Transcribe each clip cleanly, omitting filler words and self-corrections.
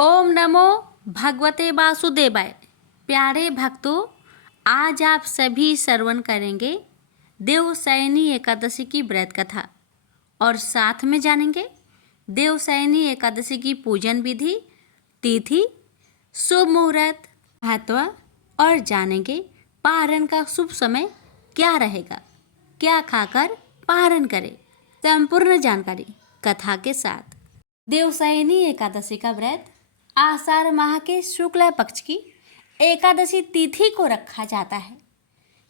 ओम नमो भगवते वासुदेवाय। प्यारे भक्तों, आज आप सभी श्रवण करेंगे देवशयनी एकादशी की व्रत कथा और साथ में जानेंगे देवशयनी एकादशी की पूजन विधि, तिथि, शुभ मुहूर्त, महत्व और जानेंगे पारण का शुभ समय क्या रहेगा, क्या खाकर पारण करें। संपूर्ण जानकारी कथा के साथ। देवशयनी एकादशी का व्रत आषाढ़ माह के शुक्ल पक्ष की एकादशी तिथि को रखा जाता है।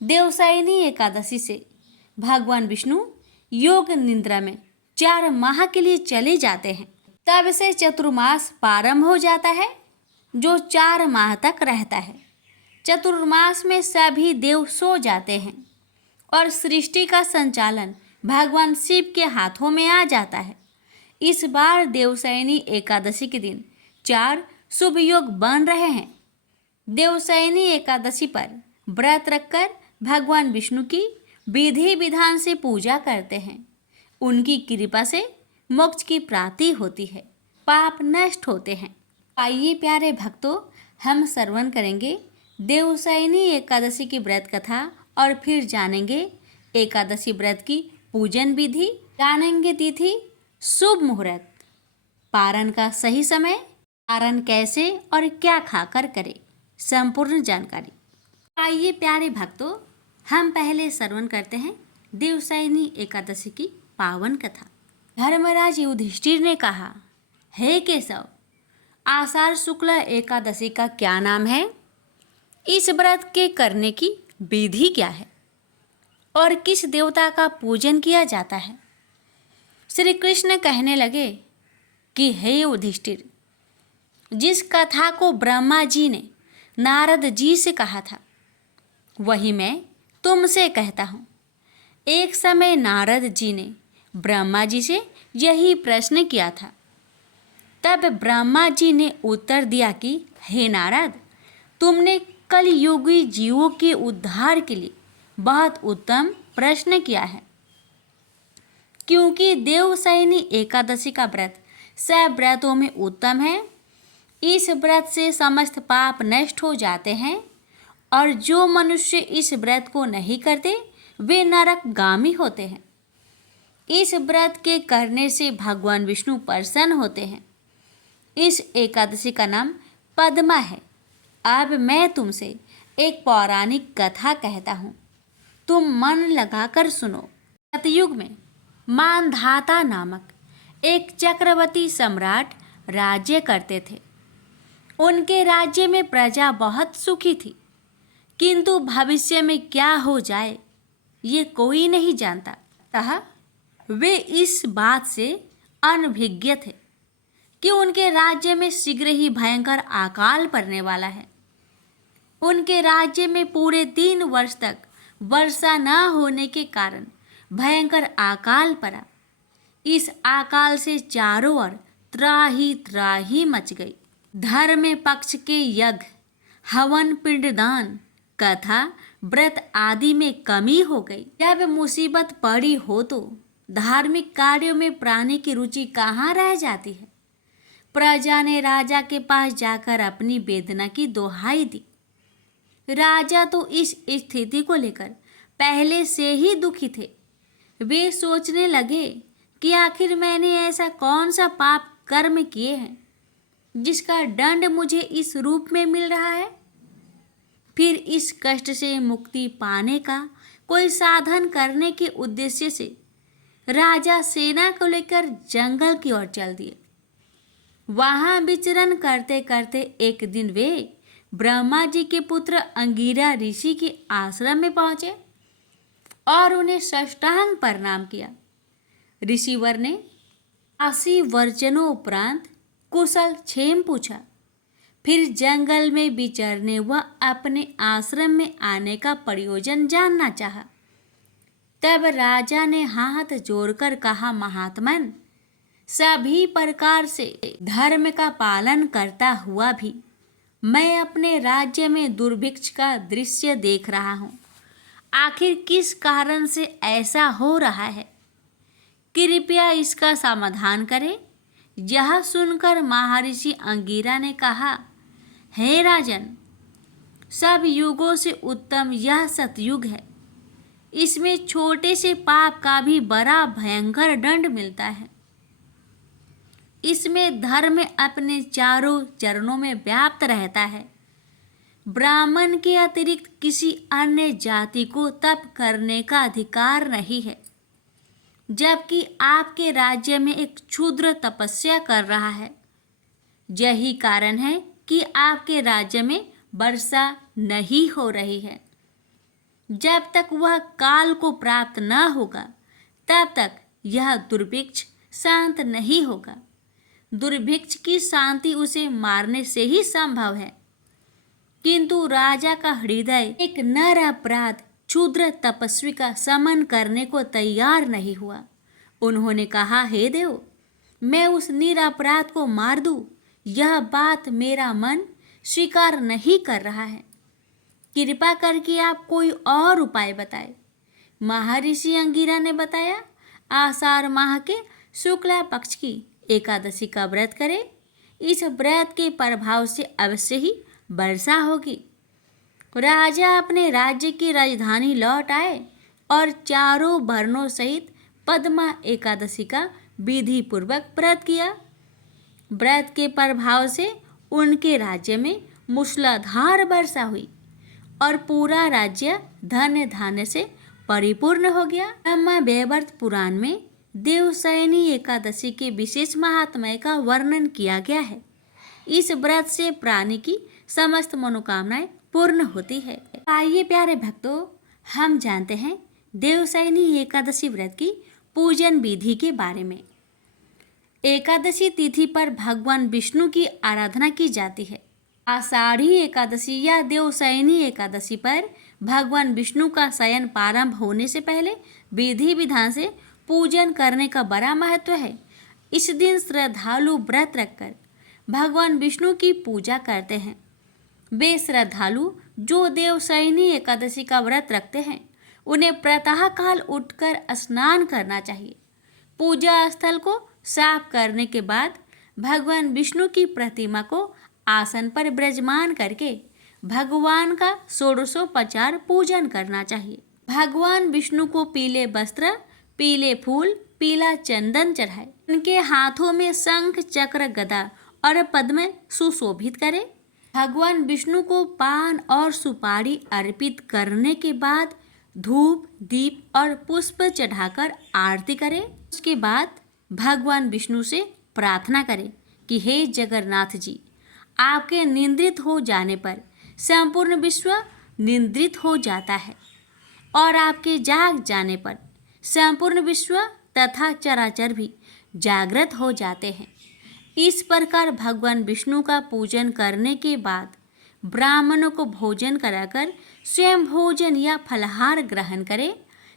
देवशयनी एकादशी से भगवान विष्णु योग निद्रा में 4 माह के लिए चले जाते हैं। तब से चतुर्मास प्रारंभ हो जाता है जो 4 माह तक रहता है। चतुर्मास में सभी देव सो जाते हैं और सृष्टि का संचालन भगवान शिव के हाथों में आ जाता है। इस बार देवशयनी एकादशी के दिन 4 शुभ योग बन रहे हैं। देवशयनी एकादशी पर व्रत रखकर भगवान विष्णु की विधि विधान से पूजा करते हैं। उनकी कृपा से मोक्ष की प्राप्ति होती है, पाप नष्ट होते हैं। आइए प्यारे भक्तों, हम श्रवण करेंगे देवशयनी एकादशी की व्रत कथा और फिर जानेंगे एकादशी व्रत की पूजन विधि, जानेंगे तिथि, शुभ मुहूर्त, पारण का सही समय, पारण कैसे और क्या खाकर करें, संपूर्ण जानकारी। आइए प्यारे भक्तों, हम पहले श्रवण करते हैं देवशयनी एकादशी की पावन कथा। धर्मराज युधिष्ठिर ने कहा, हे केशव, आषाढ़ शुक्ल एकादशी का क्या नाम है? इस व्रत के करने की विधि क्या है और किस देवता का पूजन किया जाता है? श्री कृष्ण कहने लगे कि हे युधिष्ठिर, जिस कथा को ब्रह्मा जी ने नारद जी से कहा था वही मैं तुमसे कहता हूँ। एक समय नारद जी ने ब्रह्मा जी से यही प्रश्न किया था। तब ब्रह्मा जी ने उत्तर दिया कि हे नारद, तुमने कलयुगी जीवों के उद्धार के लिए बहुत उत्तम प्रश्न किया है, क्योंकि देवशयनी एकादशी का व्रत सब व्रतों में उत्तम है। इस व्रत से समस्त पाप नष्ट हो जाते हैं और जो मनुष्य इस व्रत को नहीं करते वे नरकगामी होते हैं। इस व्रत के करने से भगवान विष्णु प्रसन्न होते हैं। इस एकादशी का नाम पद्मा है। अब मैं तुमसे एक पौराणिक कथा कहता हूँ, तुम मन लगाकर सुनो। सतयुग में मानधाता नामक एक चक्रवर्ती सम्राट राज्य करते थे। उनके राज्य में प्रजा बहुत सुखी थी, किंतु भविष्य में क्या हो जाए ये कोई नहीं जानता। अतः वे इस बात से अनभिज्ञ थे कि उनके राज्य में शीघ्र ही भयंकर अकाल पड़ने वाला है। उनके राज्य में पूरे 3 वर्ष तक वर्षा न होने के कारण भयंकर अकाल पड़ा। इस अकाल से चारों ओर त्राही मच गई। धर्म पक्ष के यज्ञ, हवन, पिंडदान, कथा, व्रत आदि में कमी हो गई। जब मुसीबत पड़ी हो तो धार्मिक कार्यों में प्राणी की रुचि कहाँ रह जाती है। प्रजा ने राजा के पास जाकर अपनी वेदना की दोहाई दी। राजा तो इस स्थिति को लेकर पहले से ही दुखी थे। वे सोचने लगे कि आखिर मैंने ऐसा कौन सा पाप कर्म किए हैं जिसका दंड मुझे इस रूप में मिल रहा है। फिर इस कष्ट से मुक्ति पाने का कोई साधन करने के उद्देश्य से राजा सेना को लेकर जंगल की ओर चल दिए। वहां विचरण करते करते एक दिन वे ब्रह्मा जी के पुत्र अंगिरा ऋषि के आश्रम में पहुंचे और उन्हें साष्टांग प्रणाम किया। ऋषिवर ने 80 वर्जनों उपरांत कुशल क्षेम पूछा। फिर जंगल में विचरने व अपने आश्रम में आने का प्रयोजन जानना चाहा। तब राजा ने हाथ जोड़कर कहा, महात्मन, सभी प्रकार से धर्म का पालन करता हुआ भी मैं अपने राज्य में दुर्भिक्ष का दृश्य देख रहा हूँ। आखिर किस कारण से ऐसा हो रहा है? कृपया इसका समाधान करें। यह सुनकर महर्षि अंगिरा ने कहा, हे राजन, सब युगों से उत्तम यह सतयुग है। इसमें छोटे से पाप का भी बड़ा भयंकर दंड मिलता है। इसमें धर्म अपने चारों चरणों में व्याप्त रहता है। ब्राह्मण के अतिरिक्त किसी अन्य जाति को तप करने का अधिकार नहीं है, जबकि आपके राज्य में एक क्षुद्र तपस्या कर रहा है। यही कारण है कि आपके राज्य में वर्षा नहीं हो रही है। जब तक वह काल को प्राप्त न होगा, तब तक यह दुर्भिक्ष शांत नहीं होगा। दुर्भिक्ष की शांति उसे मारने से ही संभव है। किंतु राजा का हृदय एक नर अपराध क्षुद्र तपस्वी का समन करने को तैयार नहीं हुआ। उन्होंने कहा, हे देव, मैं उस निरपराध को मार दूं, यह बात मेरा मन स्वीकार नहीं कर रहा है। कृपा करके आप कोई और उपाय बताएं। महर्षि अंगिरा ने बताया, आषाढ़ माह के शुक्ला पक्ष की एकादशी का व्रत करें। इस व्रत के प्रभाव से अवश्य ही वर्षा होगी। राजा अपने राज्य की राजधानी लौट आए और चारों वर्णों सहित पद्मा एकादशी का विधि पूर्वक व्रत किया। व्रत के प्रभाव से उनके राज्य में मूसलाधार वर्षा हुई और पूरा राज्य धन्य धान्य से परिपूर्ण हो गया। ब्रह्मा वैवर्त पुराण में देवशयनी एकादशी के विशेष महात्म्य का वर्णन किया गया है। इस व्रत से प्राणी की समस्त मनोकामनाएं पूर्ण होती है। आइए प्यारे भक्तों, हम जानते हैं देवशयनी एकादशी व्रत की पूजन विधि के बारे में। एकादशी तिथि पर भगवान विष्णु की आराधना की जाती है। आषाढ़ी एकादशी या देवशयनी एकादशी पर भगवान विष्णु का शयन प्रारंभ होने से पहले विधि विधान से पूजन करने का बड़ा महत्व है। इस दिन श्रद्धालु व्रत रखकर भगवान विष्णु की पूजा करते हैं। वे श्रद्धालु जो देवशयनी एकादशी का व्रत रखते हैं, उन्हें प्रातः काल उठकर स्नान करना चाहिए। पूजा स्थल को साफ करने के बाद भगवान विष्णु की प्रतिमा को आसन पर विराजमान करके भगवान का षोडशोपचार पूजन करना चाहिए। भगवान विष्णु को पीले वस्त्र, पीले फूल, पीला चंदन चढ़ाए। उनके हाथों में शंख, चक्र, गदा और पद्म सुशोभित करें। भगवान विष्णु को पान और सुपारी अर्पित करने के बाद धूप, दीप और पुष्प चढ़ाकर आरती करें। उसके बाद भगवान विष्णु से प्रार्थना करें कि हे जगन्नाथ जी, आपके निंद्रित हो जाने पर संपूर्ण विश्व निंद्रित हो जाता है और आपके जाग जाने पर संपूर्ण विश्व तथा चराचर भी जागृत हो जाते हैं। इस प्रकार भगवान विष्णु का पूजन करने के बाद ब्राह्मणों को भोजन कराकर स्वयं भोजन या फलाहार ग्रहण करें।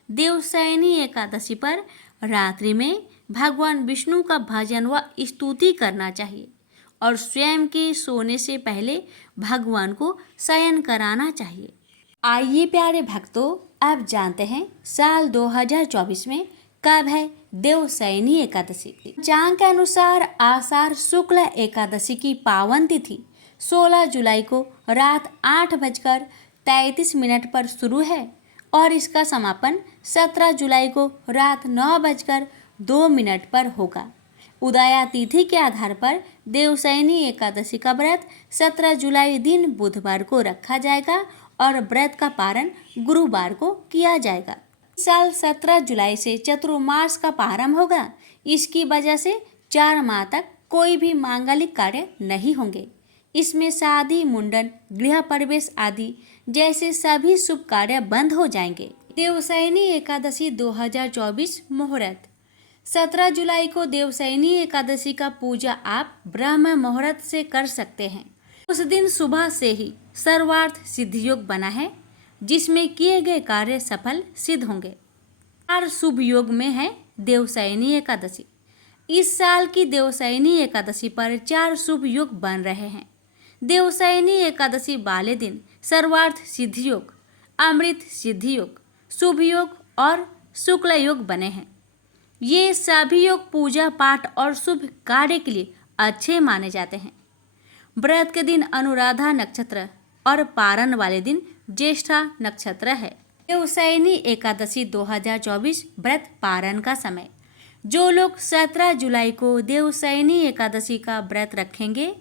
देवशयनी एकादशी पर रात्रि में भगवान विष्णु का भजन व स्तुति करना चाहिए और स्वयं के सोने से पहले भगवान को शयन कराना चाहिए। आइए प्यारे भक्तों, अब जानते हैं साल 2024 में कब है देवशयनी एकादशी। पंचांग के अनुसार आषाढ़ शुक्ल एकादशी की पावन तिथि 16 जुलाई को रात 8:33 पर शुरू है और इसका समापन 17 जुलाई को रात 9:02 पर होगा। उदया तिथि के आधार पर देवशयनी एकादशी का व्रत 17 जुलाई दिन बुधवार को रखा जाएगा और व्रत का पारण गुरुवार को किया जाएगा। इस साल 17 जुलाई से चतुर्मास का प्रारंभ होगा। इसकी वजह से 4 माह तक कोई भी मांगलिक कार्य नहीं होंगे। इसमें शादी, मुंडन, गृह प्रवेश आदि जैसे सभी शुभ कार्य बंद हो जाएंगे। देवशयनी एकादशी 2024 मुहूर्त 17 जुलाई को देवशयनी एकादशी का पूजा आप ब्रह्म मुहूर्त से कर सकते हैं। उस दिन सुबह से ही सर्वार्थ सिद्धि योग बना है, जिसमें किए गए कार्य सफल सिद्ध होंगे। 4 शुभ योग में है देवशयनी एकादशी। इस साल की देवशयनी एकादशी पर 4 शुभ योग बन रहे हैं। देवशयनी एकादशी वाले दिन सर्वार्थ सिद्धि योग, अमृत सिद्धि योग, शुभ योग और शुक्ल योग बने हैं। ये सभी योग पूजा पाठ और शुभ कार्य के लिए अच्छे माने जाते हैं। व्रत के दिन अनुराधा नक्षत्र और पारण वाले दिन ज्येष्ठा नक्षत्र है। देवशयनी एकादशी 2024 व्रत पारण का समय। जो लोग 17 जुलाई को देवशयनी एकादशी का व्रत रखेंगे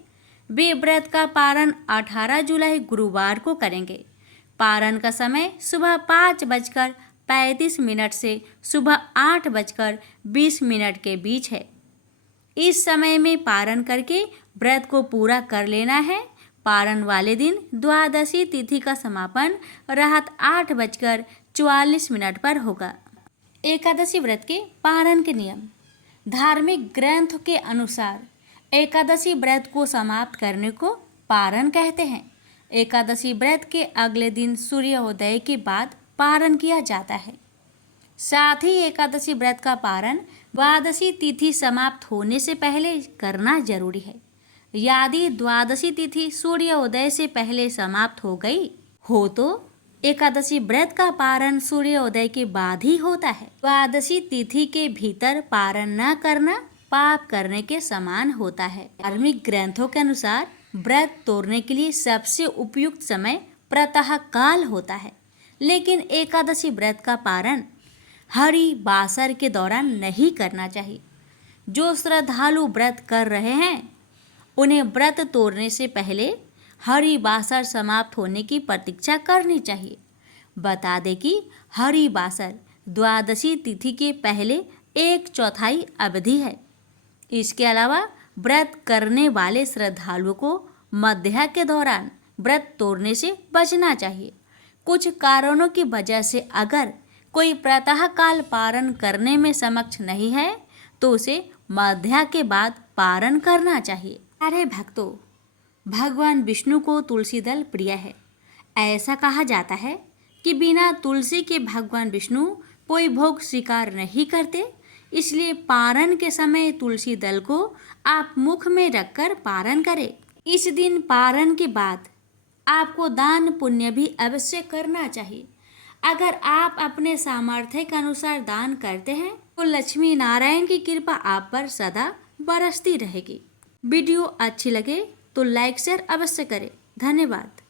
वे व्रत का पारण 18 जुलाई गुरुवार को करेंगे। पारण का समय सुबह 5:35 से सुबह 8:20 के बीच है। इस समय में पारण करके व्रत को पूरा कर लेना है। पारण वाले दिन द्वादशी तिथि का समापन रात 8:44 पर होगा। एकादशी व्रत के पारण के नियम। धार्मिक ग्रंथ के अनुसार एकादशी व्रत को समाप्त करने को पारण कहते हैं। एकादशी व्रत के अगले दिन सूर्योदय के बाद पारण किया जाता है। साथ ही एकादशी व्रत का पारण द्वादशी तिथि समाप्त होने से पहले करना जरूरी है। यदि द्वादशी तिथि सूर्योदय से पहले समाप्त हो गई हो तो एकादशी व्रत का पारण सूर्योदय के बाद ही होता है। द्वादशी तिथि के भीतर पारण न करना पाप करने के समान होता है। धार्मिक ग्रंथों के अनुसार व्रत तोड़ने के लिए सबसे उपयुक्त समय प्रातः काल होता है, लेकिन एकादशी व्रत का पारण हरि बासर के दौरान नहीं करना चाहिए। जो श्रद्धालु व्रत कर रहे हैं उन्हें व्रत तोड़ने से पहले हरि बासर समाप्त होने की प्रतीक्षा करनी चाहिए। बता दें कि हरि बासर द्वादशी तिथि के पहले 1/4 अवधि है। इसके अलावा व्रत करने वाले श्रद्धालुओं को मध्या के दौरान व्रत तोड़ने से बचना चाहिए। कुछ कारणों की वजह से अगर कोई प्रातः काल पारण करने में सक्षम नहीं है तो उसे मध्या के बाद पारण करना चाहिए। अरे भक्तों, भगवान विष्णु को तुलसी दल प्रिय है। ऐसा कहा जाता है कि बिना तुलसी के भगवान विष्णु कोई भोग स्वीकार नहीं करते, इसलिए पारण के समय तुलसी दल को आप मुख में रखकर पारण करें। इस दिन पारण के बाद आपको दान पुण्य भी अवश्य करना चाहिए। अगर आप अपने सामर्थ्य के अनुसार दान करते हैं तो लक्ष्मी नारायण की कृपा आप पर सदा बरसती रहेगी। वीडियो अच्छी लगे तो लाइक शेयर अवश्य करें। धन्यवाद।